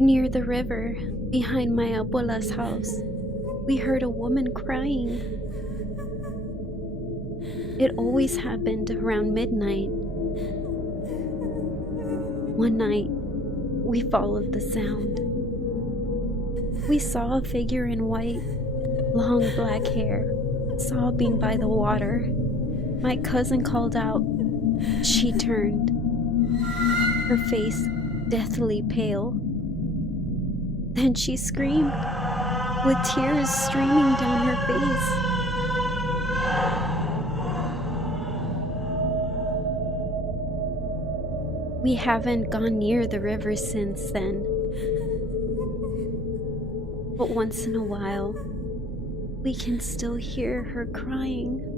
Near the river, behind my abuela's house, we heard a woman crying. It always happened around midnight. One night, we followed the sound. We saw a figure in white, long black hair, sobbing by the water. My cousin called out. She turned, her face deathly pale. Then she screamed, with tears streaming down her face. We haven't gone near the river since then, but once in a while, we can still hear her crying.